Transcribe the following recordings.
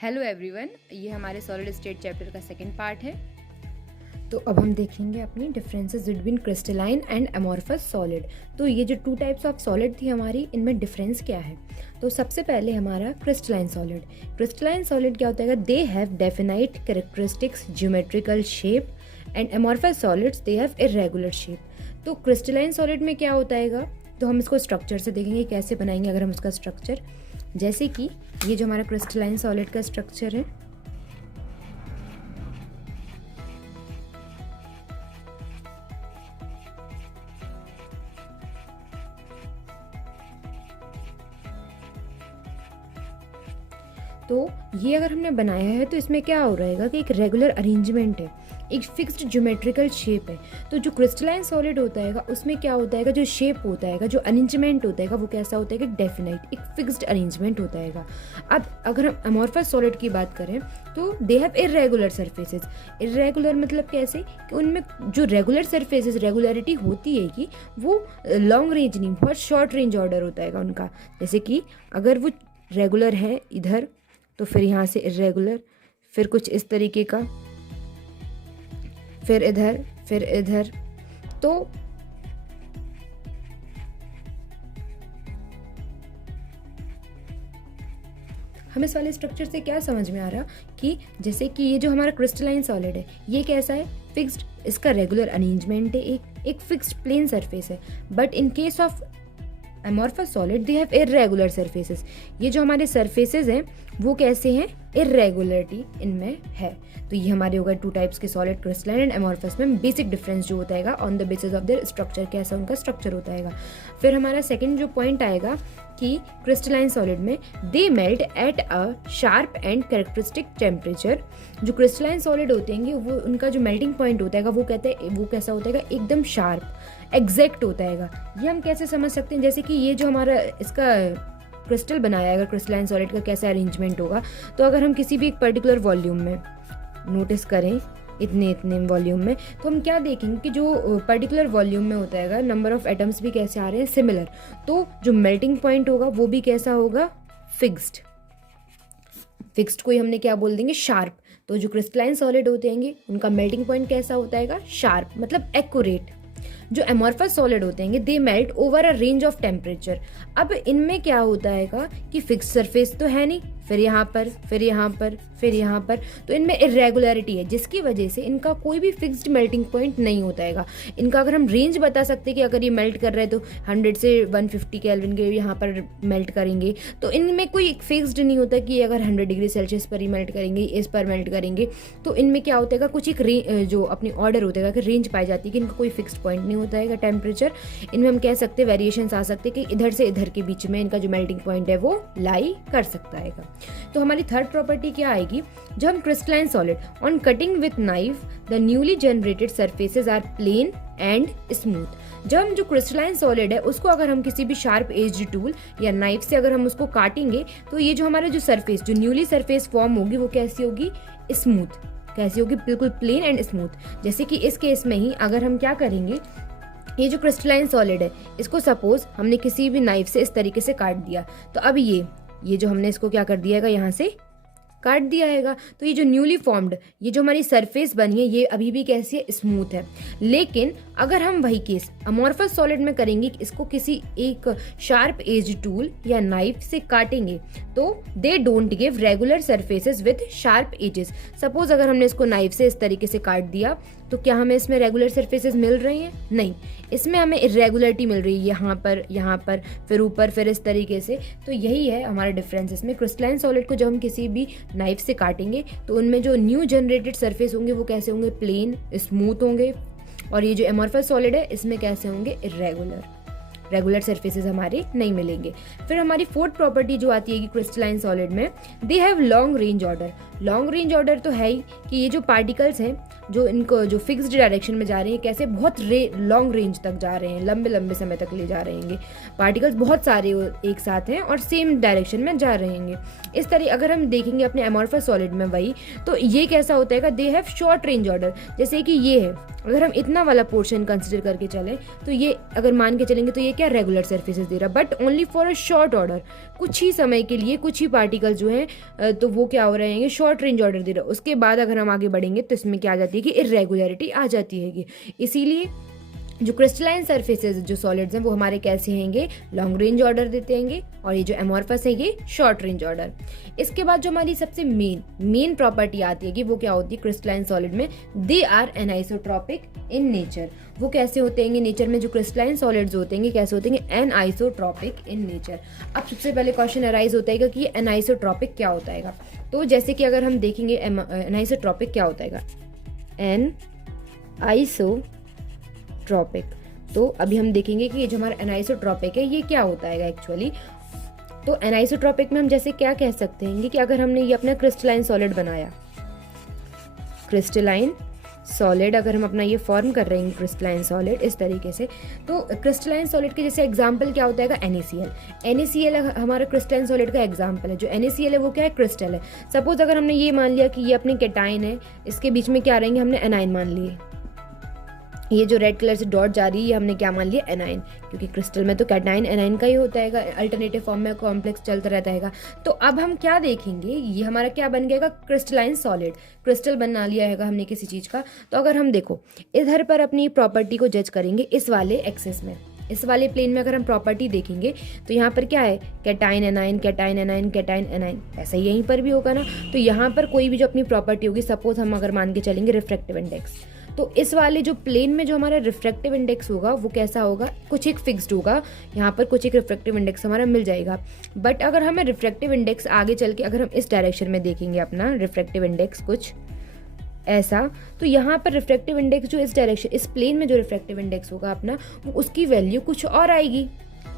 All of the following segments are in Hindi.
हेलो एवरीवन, ये हमारे सॉलिड स्टेट चैप्टर का सेकंड पार्ट है। तो अब हम देखेंगे अपनी differences between crystalline and amorphous solid. तो ये जो टू टाइप्स ऑफ सॉलिड थी हमारी, इनमें डिफरेंस क्या है। तो सबसे पहले हमारा क्रिस्टलाइन सॉलिड। क्रिस्टलाइन सॉलिड क्या होता है, they have definite characteristics, geometrical shape, and amorphous solids they have irregular shape. तो क्रिस्टलाइन सॉलिड में क्या होता है, तो हम इसको स्ट्रक्चर से देखेंगे कैसे बनाएंगे अगर हम उसका स्ट्रक्चर। जैसे कि ये जो हमारा क्रिस्टलाइन सॉलिड का स्ट्रक्चर है, तो ये अगर हमने बनाया है तो इसमें क्या हो रहेगा कि एक रेगुलर अरेंजमेंट है, एक फिक्स्ड ज्योमेट्रिकल शेप है। तो जो क्रिस्टलाइन सॉलिड होता है उसमें क्या होता है, जो शेप होता है, जो अरेंजमेंट होता है वो कैसा होता है कि डेफिनाइट, एक फिक्स्ड अरेंजमेंट होता है। अब अगर हम अमॉर्फस सॉलिड की बात करें तो they have irregular surfaces. Irregular मतलब कैसे कि उनमें जो रेगुलर सरफेसेस, रेगुलरिटी होती है कि वो लॉन्ग रेंज नहीं, बहुत शॉर्ट रेंज ऑर्डर होता है उनका। जैसे कि अगर वो रेगुलर है इधर तो फिर यहाँ से इरेगुलर, फिर कुछ इस तरीके का, फिर इधर, फिर इधर। तो हमें इस वाले स्ट्रक्चर से क्या समझ में आ रहा कि जैसे कि ये जो हमारा क्रिस्टलाइन सॉलिड है ये कैसा है, फिक्स्ड, इसका रेगुलर अरेंजमेंट है, एक फिक्स्ड प्लेन सरफेस है। But in case of amorphous solid they have irregular surfaces. ये जो हमारे सरफेसेस हैं वो कैसे हैं, इरेगुलरिटी इनमें है। तो ये हमारे हो गए टू टाइप्स के सॉलिड, क्रिस्टलाइन एंड अमॉर्फस में बेसिक डिफरेंस जो होता है on the basis of their structure, कैसा उनका स्ट्रक्चर होता है। फिर हमारा सेकंड जो पॉइंट आएगा कि क्रिस्टलाइन सॉलिड में they melt at a sharp and characteristic temperature. जो क्रिस्टलाइन सॉलिड होते हैं वो उनका जो मेल्टिंग पॉइंट होता है वो कहते हैं वो कैसा होता है, एकदम शार्प, एग्जैक्ट होता है। ये हम कैसे समझ सकते हैं, जैसे कि ये जो हमारा इसका क्रिस्टल बनाया है क्रिस्टलाइन सॉलिड का कैसा अरेंजमेंट होगा। तो अगर हम किसी भी एक पर्टिकुलर वॉल्यूम में नोटिस करें, इतने इतने वॉल्यूम में, तो हम क्या देखेंगे कि जो पर्टिकुलर वॉल्यूम में होता है नंबर ऑफ एटम्स भी कैसे आ रहे हैं, सिमिलर। तो जो मेल्टिंग पॉइंट होगा वो भी कैसा होगा, फिक्स्ड। फिक्स्ड को ही हमने क्या बोल देंगे, शार्प। तो जो क्रिस्टलाइन सॉलिड होते हैं उनका मेल्टिंग पॉइंट कैसा होता है, शार्प, मतलब एक्यूरेट। जो अमॉर्फस सॉलिड होते हैं they melt over a range of temperature. अब इनमें क्या होता है कि फिक्स सरफेस तो है नहीं, फिर यहाँ पर, फिर यहाँ पर, फिर यहाँ पर, तो इनमें इरेगुलरिटी है जिसकी वजह से इनका कोई भी फिक्स्ड मेल्टिंग पॉइंट नहीं होता है। इनका अगर हम रेंज बता सकते कि अगर ये मेल्ट कर रहे हैं तो 100 से 150 केल्विन के यहाँ पर मेल्ट करेंगे, तो इनमें कोई फिक्स्ड नहीं होता कि अगर 100 डिग्री सेल्सियस पर ही मेल्ट करेंगे, इस पर मेल्ट करेंगे। तो इनमें क्या होता है कुछ एक जो अपनी ऑर्डर होता है कि रेंज पाई जाती है कि इनका कोई फिक्स्ड पॉइंट नहीं होता है टेम्परेचर। इनमें हम कह सकते हैं वेरिएशंस आ सकते हैं कि इधर से इधर के बीच में इनका जो मेल्टिंग पॉइंट है वो लाई कर सकता है। तो हमारी थर्ड प्रॉपर्टी क्या आएगी, जब हम crystalline solid on cutting with knife the newly generated surfaces are plane and smooth. जब हम जो क्रिस्टलाइन सॉलिड है उसको अगर हम किसी भी शार्प एज्ड टूल या नाइफ से अगर हम उसको काटेंगे तो ये जो हमारा जो सरफेस, जो न्यूली सरफेस फॉर्म होगी वो कैसी होगी, स्मूथ। कैसी होगी, बिल्कुल प्लेन एंड स्मूथ। जैसे कि इस केस में ही अगर हम क्या करेंगे, ये जो क्रिस्टलाइन सॉलिड है इसको सपोज हमने किसी भी नाइफ से इस तरीके से काट दिया, तो अब ये जो हमने इसको क्या कर दिया है, यहाँ से काट दिया है। तो ये जो न्यूली फॉर्म्ड, ये जो हमारी सरफेस बनी है ये अभी भी कैसी है, स्मूथ है। लेकिन अगर हम वही केस अमॉर्फस सॉलिड में करेंगे, इसको किसी एक शार्प एज टूल या नाइफ से काटेंगे तो they don't give regular surfaces with sharp edges. Suppose अगर हमने इसको नाइफ से इस तरीके से काट दिया तो क्या हमें इसमें रेगुलर सरफेसेस मिल रही हैं, नहीं, इसमें हमें इरेगुलरिटी मिल रही है, यहाँ पर, फिर ऊपर, फिर इस तरीके से। तो यही है हमारा डिफरेंस इसमें। क्रिस्टलाइन सॉलिड को जब हम किसी भी नाइफ से काटेंगे तो उनमें जो न्यू जनरेटेड सरफेस होंगे वो कैसे होंगे, प्लेन, स्मूथ होंगे। और ये जो अमॉर्फस सॉलिड है इसमें कैसे होंगे, रेगुलर सरफेसेस हमारे नहीं मिलेंगे। फिर हमारी फोर्थ प्रॉपर्टी जो आती है कि क्रिस्टलाइन सॉलिड में they have long range order. Long range order तो है ही कि ये जो पार्टिकल्स हैं जो इनको जो फिक्स्ड डायरेक्शन में जा रहे हैं कैसे बहुत लॉन्ग रेंज तक जा रहे हैं, लंबे लंबे समय तक ले जा रहे हैं। पार्टिकल्स बहुत सारे एक साथ हैं और सेम डायरेक्शन में जा रहे हैं। इस तरह अगर हम देखेंगे अपने अमॉर्फस सॉलिड में वही, तो ये कैसा होता है, they have short range order. जैसे कि ये है, अगर हम इतना वाला पोर्शन कंसिडर करके चलें तो ये अगर मान के चलेंगे तो ये क्या रेगुलर सर्फेसेस दे रहा है, but only for a short order, कुछ ही समय के लिए कुछ ही पार्टिकल जो हैं तो वो क्या हो रहे हैं, शॉर्ट रेंज ऑर्डर दे रहा है। उसके बाद अगर हम आगे बढ़ेंगे तो इसमें क्या आ जाती है कि इरेगुलरिटी आ जाती है। इसीलिए जो क्रिस्टलाइन सरफेसेस जो सॉलिड्स हैं वो हमारे कैसे हैंगे, लॉन्ग रेंज ऑर्डर देते हैंगे, और ये जो एमॉर्फस है ये शॉर्ट रेंज ऑर्डर। इसके बाद जो हमारी सबसे मेन प्रॉपर्टी आती है कि वो क्या होती है क्रिस्टलाइन सॉलिड में, they are anisotropic in nature. वो कैसे होते हैं नेचर में, जो क्रिस्टलाइन सॉलिड्स होते हैं कैसे होते हैं, एनाइसोट्रॉपिक इन नेचर। अब सबसे पहले क्वेश्चन अराइज होता है कि एनाइसोट्रॉपिक क्या होता है। तो जैसे कि अगर हम देखेंगे एनाइसोट्रॉपिक क्या होता है, एन आइसोट्रॉपिक। तो अभी हम देखेंगे कि ये जो हमारा एनाइसोट्रॉपिक है ये क्या होता है एक्चुअली। तो एनाइसोट्रॉपिक में हम जैसे क्या कह सकते हैं कि अगर हमने ये अपना क्रिस्टलाइन सॉलिड बनाया, क्रिस्टलाइन सॉलिड अगर हम अपना ये फॉर्म कर रहे हैं क्रिस्टलाइन सॉलिड इस तरीके से, तो क्रिस्टलाइन सॉलिड के जैसे एग्जांपल क्या होता है NaCl। NaCl हमारा क्रिस्टलाइन सॉलिड का एग्जांपल है। जो NaCl है वो क्या है, क्रिस्टल है। सपोज अगर हमने ये मान लिया कि ये अपनी कैटाइन है, इसके बीच में क्या रहेंगे, हमने एनाइन मान लिए। ये जो रेड कलर से डॉट जा रही है हमने क्या मान लिया, एनाइन, क्योंकि क्रिस्टल में तो कैटाइन एनाइन का ही होता है, अल्टरनेटिव फॉर्म में कॉम्प्लेक्स चलता रहता है। तो अब हम क्या देखेंगे, ये हमारा क्या बन गया, क्रिस्टलाइन सॉलिड, क्रिस्टल बना लिया है हमने किसी चीज़ का। तो अगर हम देखो इधर पर अपनी प्रॉपर्टी को जज करेंगे इस वाले एक्सेस में, इस वाले प्लेन में अगर हम प्रॉपर्टी देखेंगे तो यहाँ पर क्या है, cation A9, cation A9, cation A9, ऐसा ही यहीं पर भी होगा ना। तो यहाँ पर कोई भी जो अपनी प्रॉपर्टी होगी, सपोज हम अगर मान के चलेंगे रिफ्रैक्टिव इंडेक्स, तो इस वाले जो प्लेन में जो हमारा रिफ्रैक्टिव इंडेक्स होगा वो कैसा होगा, कुछ एक फिक्स्ड होगा। यहाँ पर कुछ एक रिफ्रैक्टिव इंडेक्स हमारा मिल जाएगा। बट अगर हमें रिफ्रैक्टिव इंडेक्स आगे चल के अगर हम इस डायरेक्शन में देखेंगे अपना रिफ्रैक्टिव इंडेक्स कुछ ऐसा, तो यहाँ पर रिफ्रैक्टिव इंडेक्स जो इस डायरेक्शन, इस प्लेन में जो रिफ्रैक्टिव इंडेक्स होगा अपना, वो उसकी वैल्यू कुछ और आएगी,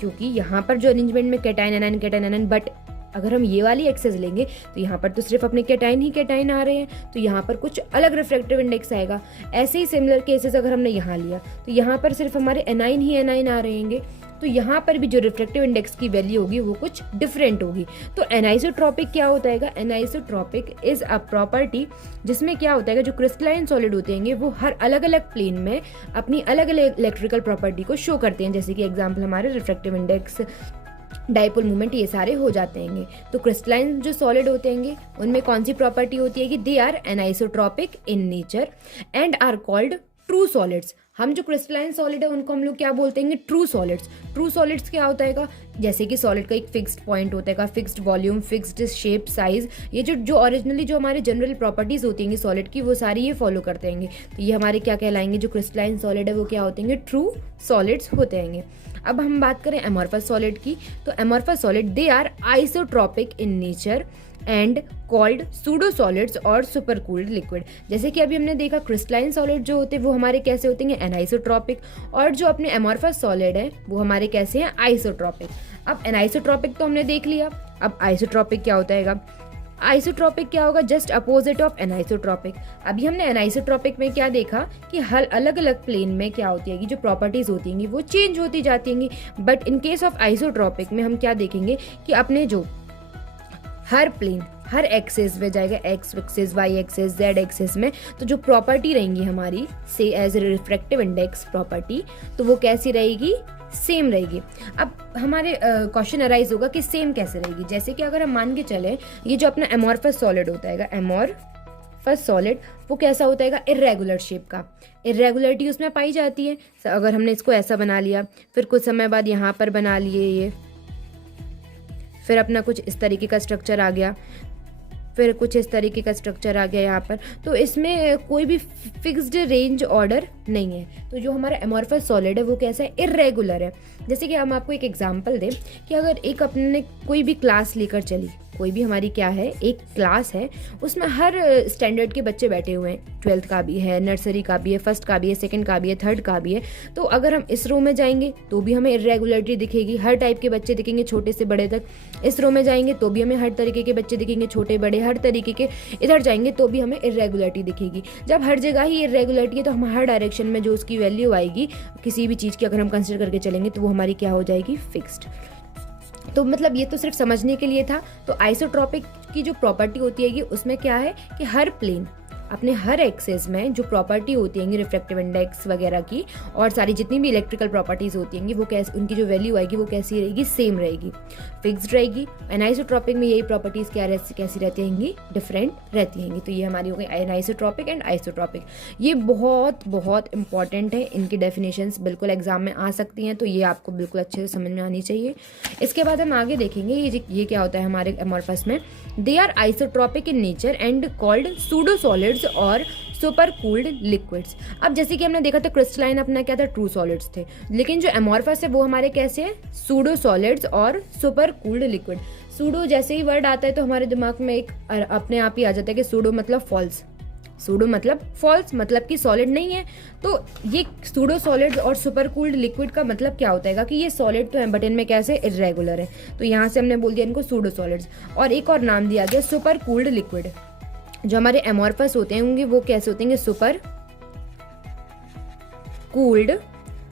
क्योंकि यहाँ पर जो अरेंजमेंट में कैटाइन एनाइन, बट अगर हम ये वाली एक्सेस लेंगे तो यहाँ पर तो सिर्फ अपने कैटाइन ही कैटाइन आ रहे हैं, तो यहाँ पर कुछ अलग रिफ्रैक्टिव इंडेक्स आएगा। ऐसे ही सिमिलर केसेस अगर हमने यहाँ लिया तो यहाँ पर सिर्फ हमारे एनाइन ही एनाइन आ रहेंगे, तो यहाँ पर भी जो रिफ्रैक्टिव इंडेक्स की वैल्यू होगी वो कुछ डिफरेंट होगी। तो एनाइसोट्रॉपिक क्या होता है, एनाइसोट्रॉपिक इज अ प्रॉपर्टी जिसमें क्या होता है, जो क्रिस्टलाइन सॉलिड होते हैं वो हर अलग अलग प्लेन में अपनी अलग अलग इलेक्ट्रिकल प्रॉपर्टी को शो करते हैं। जैसे कि एग्जाम्पल हमारे रिफ्रैक्टिव इंडेक्स, डाइपोल मोमेंट, ये सारे हो जाते हैं। तो क्रिस्टलाइन जो सॉलिड होते हैं उनमें कौन सी प्रॉपर्टी होती है कि they are anisotropic in nature and are called true solids. हम जो क्रिस्टलाइन सॉलिड है उनको हम लोग क्या बोलते हैं, ट्रू सॉलिड्स। ट्रू सॉलिड्स क्या होता है, जैसे कि सॉलिड का एक फिक्स्ड पॉइंट होता है, fixed volume, fixed shape, size, ये जो ओरिजिनली जो हमारे जनरल प्रॉपर्टीज होती हैं सॉलिड की वो सारी ये फॉलो करते हैं। तो ये हमारे क्या कहलाएंगे, जो क्रिस्टलाइन सॉलिड है वो क्या होते हैं, ट्रू सॉलिड्स होते हैं। अब हम बात करें एमॉर्फस सॉलिड की, तो amorphous solid they are isotropic in nature and called pseudo solids और सुपर कूल्ड लिक्विड। जैसे कि अभी हमने देखा क्रिस्टलाइन सॉलिड जो होते हैं वो हमारे कैसे होते हैं, एनाइसोट्रॉपिक, और जो अपने एमॉर्फस सॉलिड है वो हमारे कैसे हैं, आइसोट्रॉपिक। अब एनाइसोट्रॉपिक तो हमने देख लिया, अब आइसोट्रॉपिक क्या होता है, आइसोट्रॉपिक क्या होगा, जस्ट अपोजिट ऑफ एनाइसोट्रॉपिक। अभी हमने एनाइसोट्रॉपिक में क्या देखा कि हर अलग अलग प्लेन में क्या होती है, जो प्रॉपर्टीज होती हैं वो चेंज होती जाती हैं। But in case of isotropic में हम क्या देखेंगे कि अपने जो हर प्लेन, हर एक्सेस में जाएगा, X axis, Y axis, Z axis में, तो जो प्रॉपर्टी रहेंगी हमारी से एज रिफ्रैक्टिव इंडेक्स प्रॉपर्टी, तो वो कैसी रहेगी, सेम रहेगी। अब हमारे क्वेश्चन अराइज होगा कि सेम कैसे रहेगी। जैसे कि अगर हम मान के चले ये जो अपना एमॉर्फस सॉलिड होता है, एमॉर्फस सॉलिड वो कैसा होता है, इर्रेगुलर शेप का, इर्रेगुलरिटी उसमें पाई जाती है। अगर हमने इसको ऐसा बना लिया, फिर कुछ समय बाद यहाँ पर बना लिए ये, फिर अपना कुछ इस तरीके का स्ट्रक्चर आ गया, फिर कुछ इस तरीके का स्ट्रक्चर आ गया यहाँ पर, तो इसमें कोई भी फिक्स्ड रेंज ऑर्डर नहीं है। तो जो हमारा एमॉर्फस सॉलिड है वो कैसा है, इर्रेगुलर है। जैसे कि हम आपको एक एग्जांपल दें कि अगर एक अपने कोई भी क्लास लेकर चली, कोई भी हमारी क्या है, एक क्लास है, उसमें हर स्टैंडर्ड के बच्चे बैठे हुए हैं, 12th का भी है, नर्सरी का भी है, फर्स्ट का भी है, सेकंड का भी है, थर्ड का भी है। तो अगर हम इस रो में जाएंगे तो भी हमें इर्रेगुलरिटी दिखेगी, हर टाइप के बच्चे दिखेंगे छोटे से बड़े तक। इस रो में जाएंगे तो भी हमें हर तरीके के बच्चे दिखेंगे, छोटे बड़े हर तरीके के। इधर जाएंगे तो भी हमें इर्रेगुलरिटी दिखेगी। जब हर जगह ही इर्रेगुलरिटी है तो हम हर डायरेक्शन में जो उसकी वैल्यू आएगी किसी भी चीज़ की अगर हम कंसिडर करके चलेंगे तो वो हमारी क्या हो जाएगी, फिक्स्ड। तो मतलब ये तो सिर्फ समझने के लिए था। तो आइसोट्रॉपिक की जो प्रॉपर्टी होती है उसमें क्या है कि हर प्लेन, अपने हर एक्सेस में जो प्रॉपर्टी होती है रिफ्रैक्टिव इंडेक्स वगैरह की और सारी जितनी भी इलेक्ट्रिकल प्रॉपर्टीज़ होती हैं वो कैसे, उनकी जो वैल्यू आएगी वो कैसी रहेगी, सेम रहेगी, फिक्स्ड रहेगी। एनाइसोट्रॉपिक में यही प्रॉपर्टीज़ कैसी रहती हैं, डिफरेंट रहती हैं। तो ये हमारी हो गई एनाइसोट्रॉपिक एंड आइसोट्रॉपिक। ये बहुत बहुत इंपॉर्टेंट है, इनकी डेफिनेशंस बिल्कुल एग्जाम में आ सकती हैं, तो ये आपको बिल्कुल अच्छे से समझ में आनी चाहिए। इसके बाद हम आगे देखेंगे ये क्या होता है हमारे एमॉर्फस में। They are isotropic in nature and called pseudo solids और सुपर कूल्ड लिक्विड्स। अब जैसे कि हमने देखा था क्रिस्टलाइन अपना क्या था, ट्रू सॉलिड्स थे, लेकिन जो एमॉर्फस है वो हमारे कैसे हैं, सूडो सॉलिड्स और सुपर कूल्ड लिक्विड। सूडो जैसे ही वर्ड आता है तो हमारे दिमाग में एक अपने आप ही आ जाता है कि सूडो मतलब फॉल्स, सूडो मतलब फॉल्स, मतलब कि सॉलिड नहीं है। तो ये सूडो सॉलिड्स और सुपर कूल्ड लिक्विड का मतलब क्या होता है कि ये सॉलिड तो है बट इनमें कैसे इरेगुलर है, तो यहाँ से हमने बोल दिया इनको सूडो सॉलिड्स। और एक और नाम दिया गया सुपर कूल्ड लिक्विड। जो हमारे एमॉर्फस होते होंगे वो कैसे होते हैं, सुपर कूल्ड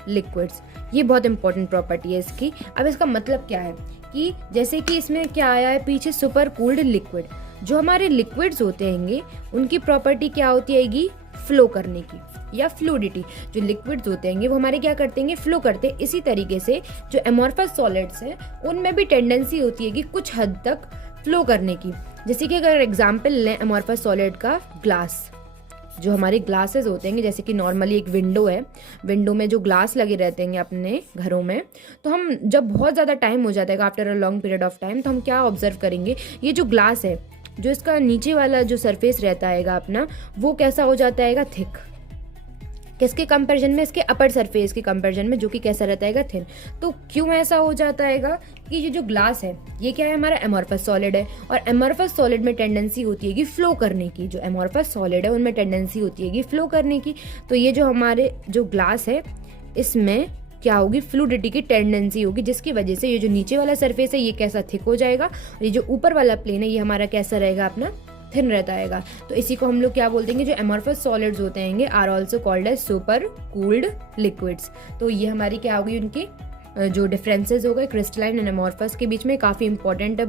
लिक्विड्स। ये बहुत इंपॉर्टेंट प्रॉपर्टी है इसकी। अब इसका मतलब क्या है कि जैसे कि इसमें क्या आया है पीछे, सुपर कूल्ड लिक्विड। जो हमारे लिक्विड्स होते हैं उनकी प्रॉपर्टी क्या होती है, फ्लो करने की या फ्लूइडिटी। जो लिक्विड्स होते हैं वो हमारे क्या करते हैं, फ्लो करते हैं। इसी तरीके से जो एमॉर्फस सॉलिड्स हैं उनमें भी टेंडेंसी होती है कि कुछ हद तक फ्लो करने की। जैसे कि अगर एग्जाम्पल लें एमॉर्फस सॉलिड का, ग्लास। जो हमारे ग्लासेस होते हैं, जैसे कि नॉर्मली एक विंडो है, विंडो में जो ग्लास लगे रहते हैं अपने घरों में, तो हम जब बहुत ज़्यादा टाइम हो जाता है after a long period of time, तो हम क्या ऑब्जर्व करेंगे, ये जो ग्लास है, जो इसका नीचे वाला जो सरफेस रहता है अपना, वो कैसा हो जाता है, थिक। किसके कंपैरिजन में, इसके अपर सरफेस के कंपैरिजन में, जो कि कैसा रहता है, थिन। तो क्यों ऐसा हो जाता है कि ये जो ग्लास है ये क्या है, हमारा एमॉर्फस सॉलिड है, और एमॉर्फस सॉलिड में टेंडेंसी होती है कि फ्लो करने की। जो एमॉर्फस सॉलिड है उनमें टेंडेंसी होती है कि फ्लो करने की। तो ये जो हमारे जो ग्लास है इसमें क्या होगी, फ्लूइडिटी की टेंडेंसी होगी, जिसकी वजह से ये जो नीचे वाला सरफेस है ये कैसा, थिक हो जाएगा, और ये जो ऊपर वाला प्लेन है ये हमारा कैसा रहेगा, अपना थिन रहता है। तो इसी को हम लोग क्या बोलते हैं, जो एमॉर्फस सॉलिड्स होते हैं are also called as super cooled liquids. तो ये हमारी क्या होगी, उनकी जो डिफरेंसेस हो गए क्रिस्टलाइन एंड एमॉर्फस के बीच में, काफ़ी इंपॉर्टेंट है,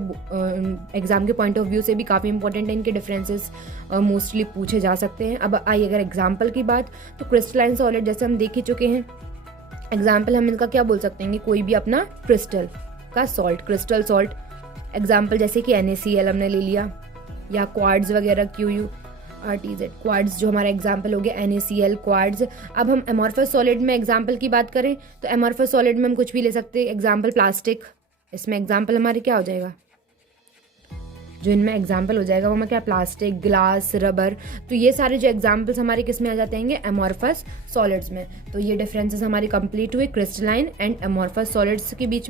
एग्जाम के पॉइंट ऑफ व्यू से भी काफ़ी इंपॉर्टेंट है। इनके डिफरेंसेस मोस्टली पूछे जा सकते हैं। अब आई अगर एग्जाम्पल की बात, तो क्रिस्टलाइन सॉलिड जैसे हम देख ही चुके हैं, एग्जाम्पल हम इनका क्या बोल सकते हैं कि कोई भी अपना क्रिस्टल का सॉल्ट, क्रिस्टल सॉल्ट, एग्जाम्पल जैसे कि NaCl हमने ले लिया, या क्वार्ट्ज वगैरह, QuRTZ, क्वार्ट्ज जो हमारा एग्जाम्पल हो गया, NaCl, क्वार्ट्ज। अब हम एमॉर्फस सॉलिड में एग्जाम्पल की बात करें तो एमॉर्फस सॉलिड में हम कुछ भी ले सकते हैं, एग्जाम्पल प्लास्टिक, इसमें एग्जाम्पल हमारे क्या हो जाएगा, जो इनमें एग्जाम्पल हो जाएगा वो हमें क्या, प्लास्टिक, ग्लास, रबर। तो ये सारे जो एग्जाम्पल्स हमारे किस में आ जाते हैं, एमॉर्फस सॉलिड्स में। तो ये डिफरेंसेस हमारी कंप्लीट हुए क्रिस्टलाइन एंड एमॉर्फस सॉलिड्स के बीच में।